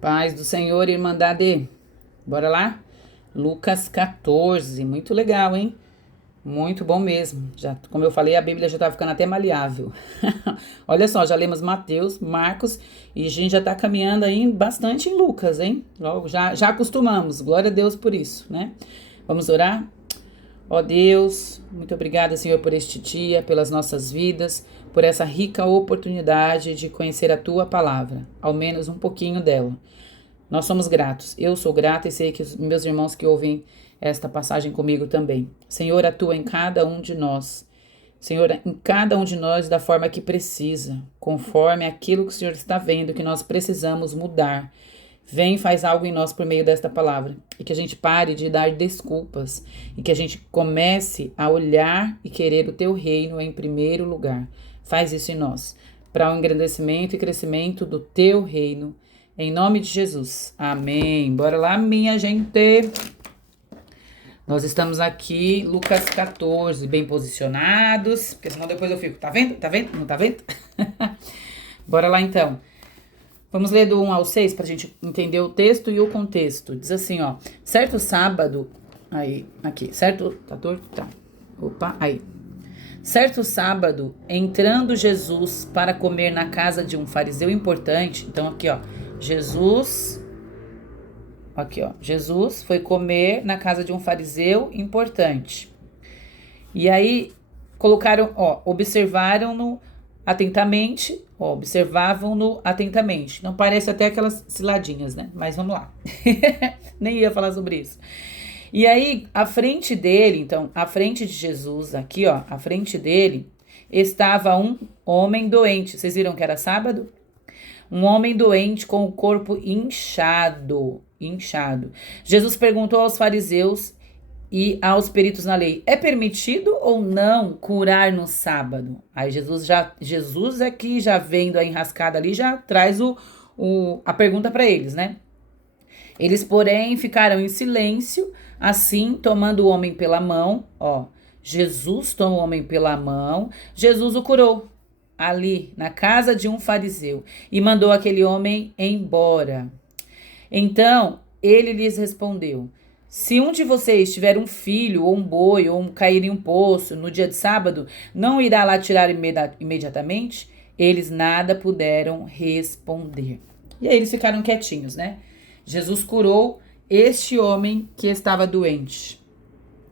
Paz do Senhor, Irmandade. Bora lá? Lucas 14. Muito legal, hein? Muito bom mesmo. Já, como eu falei, a Bíblia já tá ficando até maleável. Olha só, já lemos Mateus, Marcos e a gente já tá caminhando aí bastante em Lucas, hein? Logo, já acostumamos. Glória a Deus por isso, né? Vamos orar? Ó Deus, muito obrigada, Senhor, por este dia, pelas nossas vidas, por essa rica oportunidade de conhecer a Tua palavra, ao menos um pouquinho dela. Nós somos gratos. Eu sou grata e sei que os meus irmãos que ouvem esta passagem comigo também. Senhor, atua em cada um de nós. Senhor, em cada um de nós da forma que precisa, conforme aquilo que o Senhor está vendo que nós precisamos mudar. Vem e faz algo em nós por meio desta palavra. E que a gente pare de dar desculpas. E que a gente comece a olhar e querer o teu reino em primeiro lugar. Faz isso em nós. Para o engrandecimento e crescimento do teu reino. Em nome de Jesus. Amém. Bora lá, minha gente. Nós estamos aqui, Lucas 14, bem posicionados. Porque senão depois eu fico, tá vendo? Tá vendo? Não tá vendo? Bora lá então. Vamos ler do 1 ao 6 para a gente entender o texto e o contexto. Diz assim, ó. Certo sábado... Aí, aqui. Certo... Tá torto? Tá. Opa, aí. Certo sábado, entrando Jesus para comer na casa de um fariseu importante. Então, aqui, ó. Jesus... Aqui, ó. Jesus foi comer na casa de um fariseu importante. E aí, colocaram... Ó, observaram-no atentamente... observavam-no atentamente. Não parece até aquelas ciladinhas, né? Mas vamos lá. Nem ia falar sobre isso. E aí, à frente dele, então, à frente de Jesus, aqui, ó, à frente dele, estava um homem doente. Vocês viram que era sábado? Um homem doente com o corpo inchado. Jesus perguntou aos fariseus e aos peritos na lei, é permitido ou não curar no sábado? Aí Jesus aqui já vendo a enrascada ali, já traz a pergunta para eles, né? Eles, porém, ficaram em silêncio, assim, tomando o homem pela mão, ó, Jesus tomou o homem pela mão, Jesus o curou, ali, na casa de um fariseu, e mandou aquele homem embora. Então, ele lhes respondeu, se um de vocês tiver um filho, ou um boi, ou cair em um poço no dia de sábado, não irá lá tirar imediatamente? Eles nada puderam responder. E aí eles ficaram quietinhos, né? Jesus curou este homem que estava doente.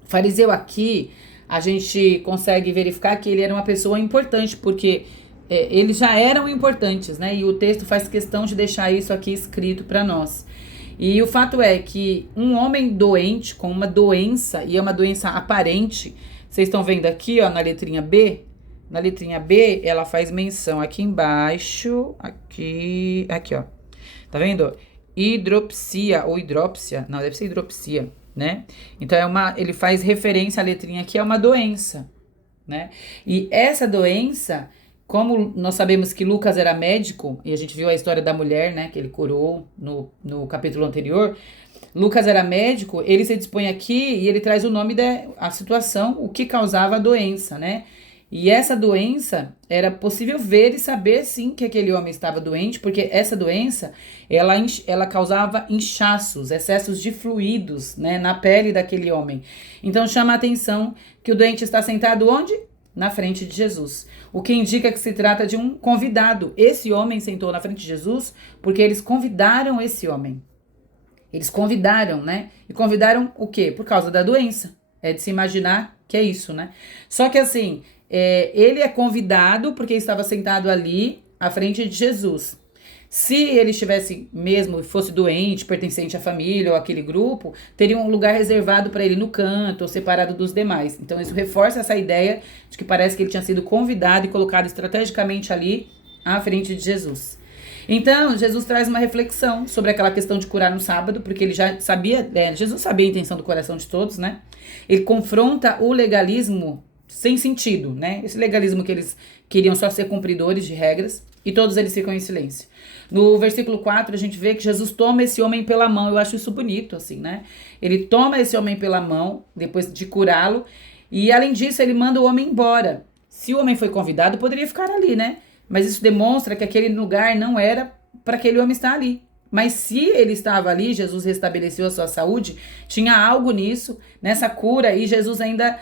O fariseu aqui, a gente consegue verificar que ele era uma pessoa importante, porque eles já eram importantes, né? E o texto faz questão de deixar isso aqui escrito para nós. E o fato é que um homem doente com uma doença, e é uma doença aparente, vocês estão vendo aqui, ó, na letrinha B? Na letrinha B, ela faz menção aqui embaixo, aqui, ó. Tá vendo? Hidropsia ou hidrópsia, não, deve ser hidropsia, né? Então, ele faz referência à letrinha aqui, é uma doença, né? E essa doença... Como nós sabemos que Lucas era médico, e a gente viu a história da mulher, né, que ele curou no capítulo anterior, Lucas era médico, ele se dispõe aqui e ele traz o nome da situação, o que causava a doença, né? E essa doença, era possível ver e saber, sim, que aquele homem estava doente, porque essa doença, ela causava inchaços, excessos de fluidos, né, na pele daquele homem. Então, chama a atenção que o doente está sentado onde? Na frente de Jesus. O que indica que se trata de um convidado. Esse homem sentou na frente de Jesus porque eles convidaram esse homem. Eles convidaram, né? E convidaram o quê? Por causa da doença. É de se imaginar que é isso, né? Só que assim, ele é convidado porque estava sentado ali à frente de Jesus. Se ele estivesse mesmo, fosse doente, pertencente à família ou àquele grupo, teria um lugar reservado para ele no canto ou separado dos demais. Então isso reforça essa ideia de que parece que ele tinha sido convidado e colocado estrategicamente ali à frente de Jesus. Então Jesus traz uma reflexão sobre aquela questão de curar no sábado, porque ele já sabia, Jesus sabia a intenção do coração de todos, né? Ele confronta o legalismo sem sentido, né? Esse legalismo que eles queriam só ser cumpridores de regras, e todos eles ficam em silêncio. No versículo 4, a gente vê que Jesus toma esse homem pela mão. Eu acho isso bonito, assim, né? Ele toma esse homem pela mão, depois de curá-lo, e além disso, ele manda o homem embora. Se o homem foi convidado, poderia ficar ali, né? Mas isso demonstra que aquele lugar não era para aquele homem estar ali. Mas se ele estava ali, Jesus restabeleceu a sua saúde, tinha algo nisso, nessa cura, e Jesus ainda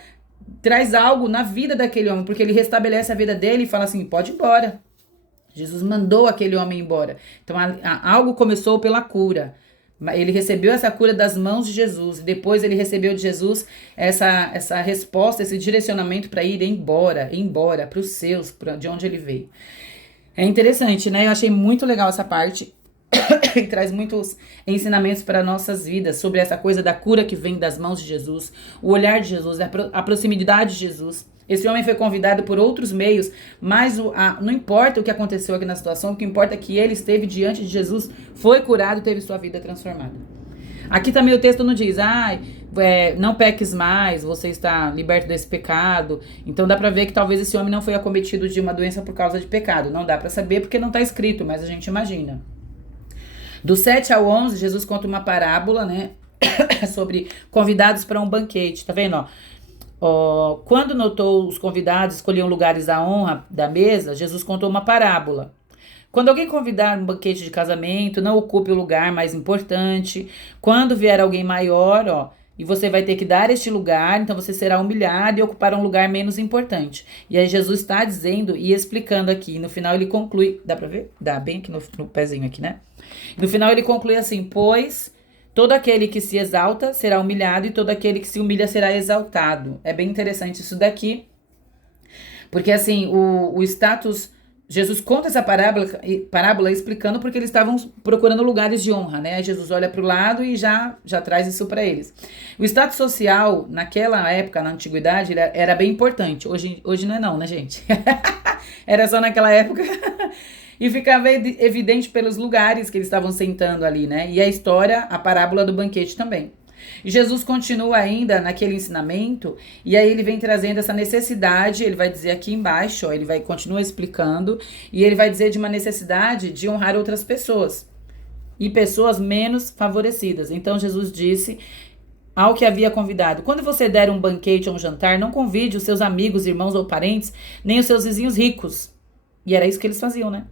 traz algo na vida daquele homem, porque ele restabelece a vida dele e fala assim, pode ir embora. Jesus mandou aquele homem embora. Então, algo começou pela cura. Ele recebeu essa cura das mãos de Jesus. E depois ele recebeu de Jesus essa resposta, esse direcionamento para ir embora para os seus, para de onde ele veio. É interessante, né? Eu achei muito legal essa parte. E traz muitos ensinamentos para nossas vidas sobre essa coisa da cura que vem das mãos de Jesus, o olhar de Jesus, a proximidade de Jesus. Esse homem foi convidado por outros meios, mas não importa o que aconteceu aqui na situação, o que importa é que ele esteve diante de Jesus, foi curado e teve sua vida transformada. Aqui também o texto não diz, não peques mais, você está liberto desse pecado. Então dá pra ver que talvez esse homem não foi acometido de uma doença por causa de pecado. Não dá pra saber porque não tá escrito, mas a gente imagina. Do 7 ao 11, Jesus conta uma parábola, né, sobre convidados para um banquete, tá vendo, quando notou os convidados escolhiam lugares da honra da mesa, Jesus contou uma parábola. Quando alguém convidar um banquete de casamento, não ocupe o lugar mais importante. Quando vier alguém maior, e você vai ter que dar este lugar, então você será humilhado e ocupar um lugar menos importante. E aí Jesus está dizendo e explicando aqui. No final ele conclui, dá pra ver? Dá bem aqui no pezinho aqui, né? No final ele conclui assim, pois todo aquele que se exalta será humilhado e todo aquele que se humilha será exaltado. É bem interessante isso daqui, porque assim, o status... Jesus conta essa parábola explicando porque eles estavam procurando lugares de honra, né? Aí Jesus olha para o lado e já traz isso para eles. O status social, naquela época, na antiguidade, era bem importante. Hoje não é não, né, gente? Era só naquela época. E ficava evidente pelos lugares que eles estavam sentando ali, né? E a história, a parábola do banquete também. E Jesus continua ainda naquele ensinamento, e aí ele vem trazendo essa necessidade, ele vai dizer aqui embaixo, ele vai continuar explicando, e ele vai dizer de uma necessidade de honrar outras pessoas, e pessoas menos favorecidas. Então Jesus disse ao que havia convidado, quando você der um banquete ou um jantar, não convide os seus amigos, irmãos ou parentes, nem os seus vizinhos ricos. E era isso que eles faziam, né?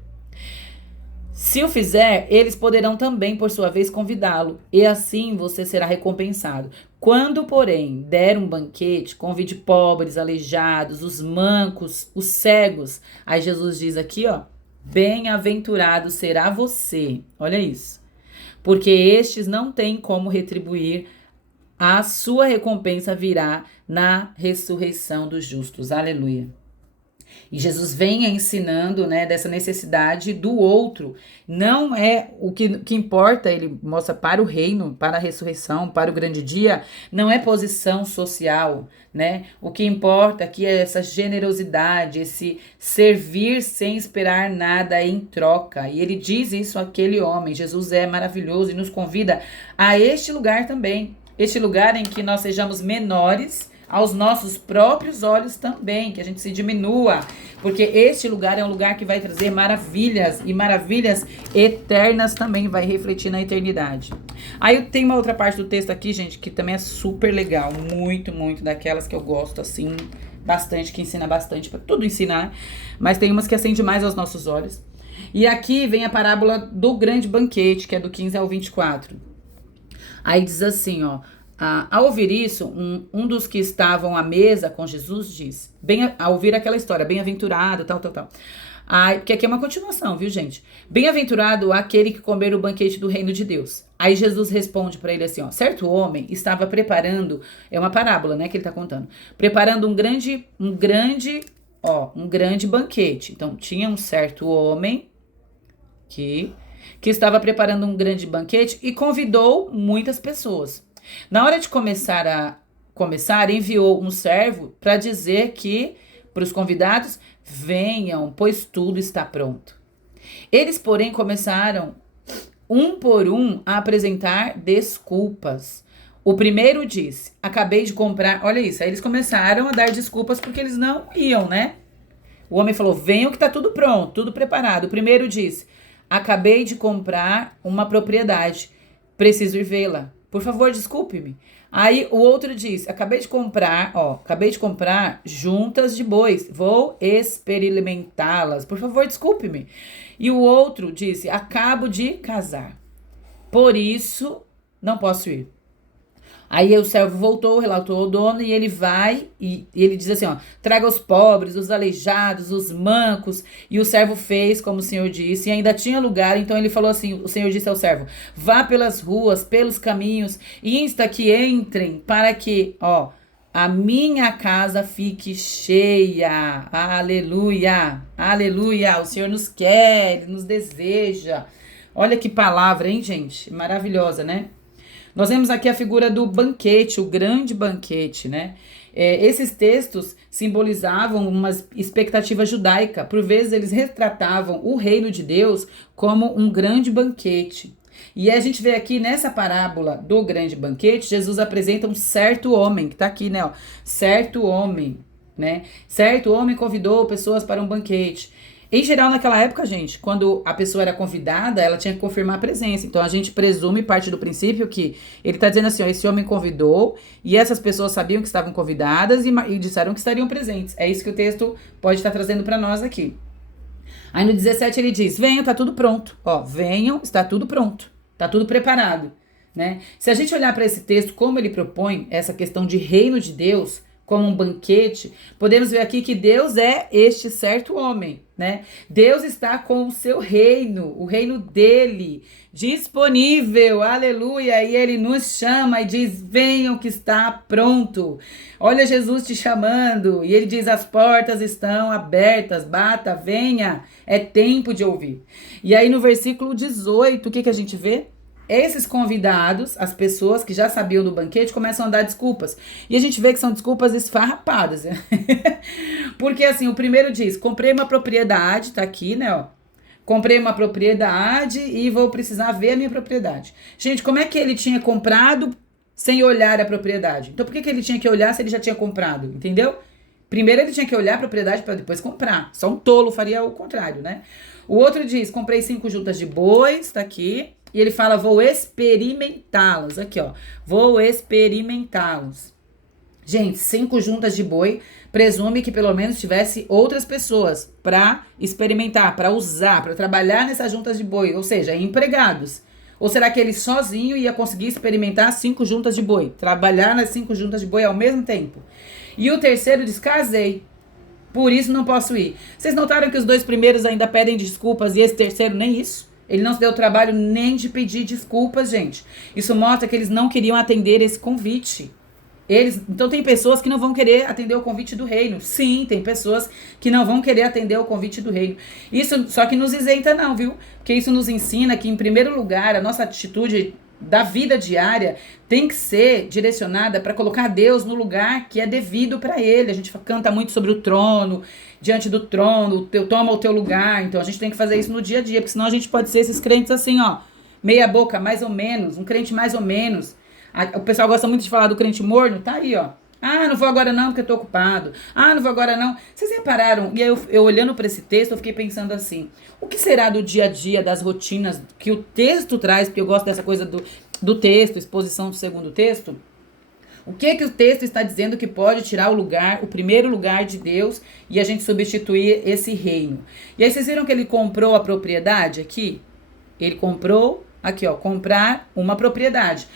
Se o fizer, eles poderão também, por sua vez, convidá-lo, e assim você será recompensado. Quando, porém, der um banquete, convide pobres, aleijados, os mancos, os cegos. Aí Jesus diz aqui, bem-aventurado será você. Olha isso. Porque estes não têm como retribuir, a sua recompensa virá na ressurreição dos justos. Aleluia. E Jesus vem ensinando, né, dessa necessidade do outro. Não é o que importa, ele mostra para o reino, para a ressurreição, para o grande dia, não é posição social, né? O que importa aqui é essa generosidade, esse servir sem esperar nada em troca. E ele diz isso àquele homem. Jesus é maravilhoso e nos convida a este lugar também. Este lugar em que nós sejamos menores aos nossos próprios olhos também, que a gente se diminua, porque este lugar é um lugar que vai trazer maravilhas, e maravilhas eternas também, vai refletir na eternidade. Aí tem uma outra parte do texto aqui, gente, que também é super legal, muito, muito, daquelas que eu gosto, assim, bastante, que ensina bastante, para tudo ensinar, mas tem umas que acende mais aos nossos olhos. E aqui vem a parábola do grande banquete, que é do 15 ao 24. Aí diz assim, ao ouvir isso, um dos que estavam à mesa com Jesus diz, ao ouvir aquela história, bem-aventurado, tal. Porque aqui é uma continuação, viu, gente? Bem-aventurado aquele que comer o banquete do reino de Deus. Aí Jesus responde para ele assim, certo homem estava preparando, é uma parábola, né, que ele tá contando, preparando um grande banquete. Então, tinha um certo homem que estava preparando um grande banquete e convidou muitas pessoas. Na hora de começar, enviou um servo para dizer para os convidados, venham, pois tudo está pronto. Eles, porém, começaram, um por um, a apresentar desculpas. O primeiro disse, acabei de comprar, olha isso, aí eles começaram a dar desculpas porque eles não iam, né? O homem falou, venham que está tudo pronto, tudo preparado. O primeiro disse, acabei de comprar uma propriedade, preciso ir vê-la. Por favor, desculpe-me. Aí o outro diz, acabei de comprar juntas de bois, vou experimentá-las. Por favor, desculpe-me. E o outro disse, acabo de casar. por isso não posso ir. Aí o servo voltou, relatou ao dono, e ele vai e ele diz assim, ó, traga os pobres, os aleijados, os mancos. E o servo fez como o Senhor disse, e ainda tinha lugar, então ele falou assim, o Senhor disse ao servo, vá pelas ruas, pelos caminhos, e insta que entrem, para que, ó, a minha casa fique cheia. Aleluia, aleluia, o Senhor nos quer, Ele nos deseja. Olha que palavra, hein, gente? Maravilhosa, né? Nós vemos aqui a figura do banquete, o grande banquete, né? Esses textos simbolizavam uma expectativa judaica. Por vezes eles retratavam o reino de Deus como um grande banquete. E a gente vê aqui nessa parábola do grande banquete, Jesus apresenta um certo homem, que tá aqui, né? Ó, certo homem, né? Certo homem convidou pessoas para um banquete. Em geral, naquela época, gente, quando a pessoa era convidada, ela tinha que confirmar a presença. Então, a gente presume, parte do princípio que ele está dizendo assim, ó, esse homem convidou e essas pessoas sabiam que estavam convidadas e disseram que estariam presentes. É isso que o texto pode estar trazendo para nós aqui. Aí no 17 ele diz, venham, tá tudo pronto. Ó, venham, está tudo pronto. Tá tudo preparado, né? Se a gente olhar para esse texto, como ele propõe essa questão de reino de Deus, como um banquete, podemos ver aqui que Deus é este certo homem, né? Deus está com o seu reino, o reino dele, disponível, aleluia, e ele nos chama e diz, venham que está pronto. Olha Jesus te chamando, e ele diz, as portas estão abertas, bata, venha, é tempo de ouvir. E aí no versículo 18, o que a gente vê? Esses convidados, as pessoas que já sabiam do banquete, começam a dar desculpas. E a gente vê que são desculpas esfarrapadas. Porque assim, o primeiro diz, comprei uma propriedade, tá aqui, né, ó. Comprei uma propriedade e vou precisar ver a minha propriedade. Gente, como é que ele tinha comprado sem olhar a propriedade? Então por que ele tinha que olhar se ele já tinha comprado? Entendeu? Primeiro ele tinha que olhar a propriedade para depois comprar. Só um tolo faria o contrário, né? O outro diz, comprei 5 juntas de bois, tá aqui. E ele fala, vou experimentá-los. Aqui, ó. Vou experimentá-los. Gente, 5 juntas de boi presume que pelo menos tivesse outras pessoas para experimentar, para usar, para trabalhar nessas juntas de boi. Ou seja, empregados. Ou será que ele sozinho ia conseguir experimentar 5 juntas de boi? Trabalhar nas 5 juntas de boi ao mesmo tempo? E o terceiro diz, casei. Por isso não posso ir. Vocês notaram que os 2 primeiros ainda pedem desculpas e esse terceiro nem isso? Ele não se deu o trabalho nem de pedir desculpas, gente. Isso mostra que eles não queriam atender esse convite. Então tem pessoas que não vão querer atender o convite do reino. Sim, tem pessoas que não vão querer atender o convite do reino. Isso só que nos isenta não, viu? Porque isso nos ensina que, em primeiro lugar, a nossa atitude da vida diária tem que ser direcionada para colocar Deus no lugar que é devido para Ele. A gente canta muito sobre o trono, diante do trono, toma o teu lugar. Então a gente tem que fazer isso no dia a dia, porque senão a gente pode ser esses crentes assim, ó, meia boca, mais ou menos, um crente mais ou menos. O pessoal gosta muito de falar do crente morno, tá aí, ó. Ah, não vou agora não, porque eu tô ocupado. Ah, não vou agora não. Vocês repararam? E aí eu olhando para esse texto, eu fiquei pensando assim, o que será do dia a dia, das rotinas que o texto traz, porque eu gosto dessa coisa do texto, exposição do segundo texto. O que o texto está dizendo que pode tirar o lugar, o primeiro lugar de Deus e a gente substituir esse reino? E aí vocês viram que ele comprou a propriedade aqui? Ele comprou, aqui ó, comprar uma propriedade.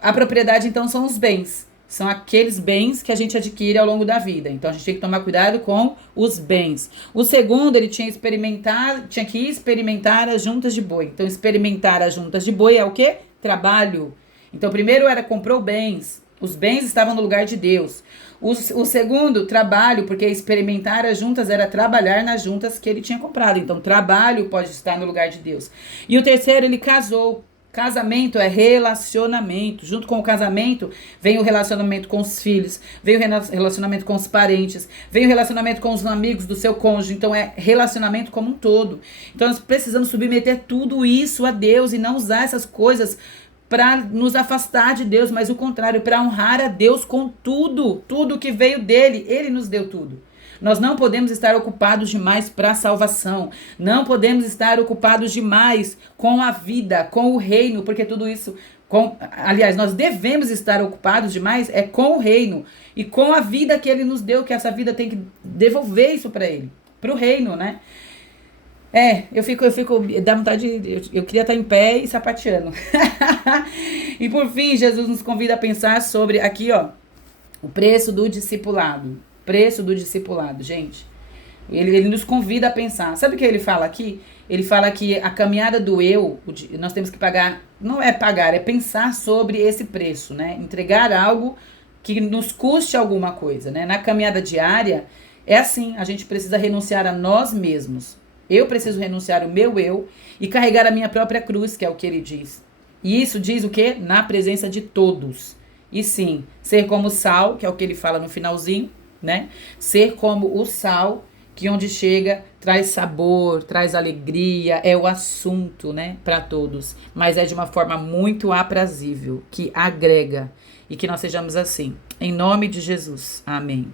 A propriedade então são os bens. São aqueles bens que a gente adquire ao longo da vida. Então, a gente tem que tomar cuidado com os bens. O segundo, ele tinha que experimentar as juntas de boi. Então, experimentar as juntas de boi é o quê? Trabalho. Então, primeiro comprou bens. Os bens estavam no lugar de Deus. O segundo, trabalho, porque experimentar as juntas era trabalhar nas juntas que ele tinha comprado. Então, trabalho pode estar no lugar de Deus. E o terceiro, ele casou. Casamento é relacionamento. Junto com o casamento, vem o relacionamento com os filhos, vem o relacionamento com os parentes, vem o relacionamento com os amigos do seu cônjuge. Então, é relacionamento como um todo. Então, nós precisamos submeter tudo isso a Deus e não usar essas coisas para nos afastar de Deus, mas o contrário, para honrar a Deus com tudo. Tudo que veio dele, ele nos deu tudo. Nós não podemos estar ocupados demais para a salvação. Não podemos estar ocupados demais com a vida, com o reino, porque tudo isso... Aliás, nós devemos estar ocupados demais com o reino e com a vida que ele nos deu, que essa vida tem que devolver isso para ele, para o reino, né? dá vontade, eu queria estar em pé e sapateando. E por fim, Jesus nos convida a pensar sobre, aqui ó, o preço do discipulado. Preço do discipulado, gente. Ele nos convida a pensar. Sabe o que ele fala aqui? Ele fala que a caminhada do eu, nós temos que pagar, não é pagar, é pensar sobre esse preço, né? Entregar algo que nos custe alguma coisa, né? Na caminhada diária, é assim, a gente precisa renunciar a nós mesmos. Eu preciso renunciar ao meu eu e carregar a minha própria cruz, que é o que ele diz. E isso diz o quê? Na presença de todos. E sim, ser como sal, que é o que ele fala no finalzinho, né? Ser como o sal, que onde chega traz sabor, traz alegria, é o assunto, né, para todos, mas é de uma forma muito aprazível, que agrega, e que nós sejamos assim. Em nome de Jesus. Amém.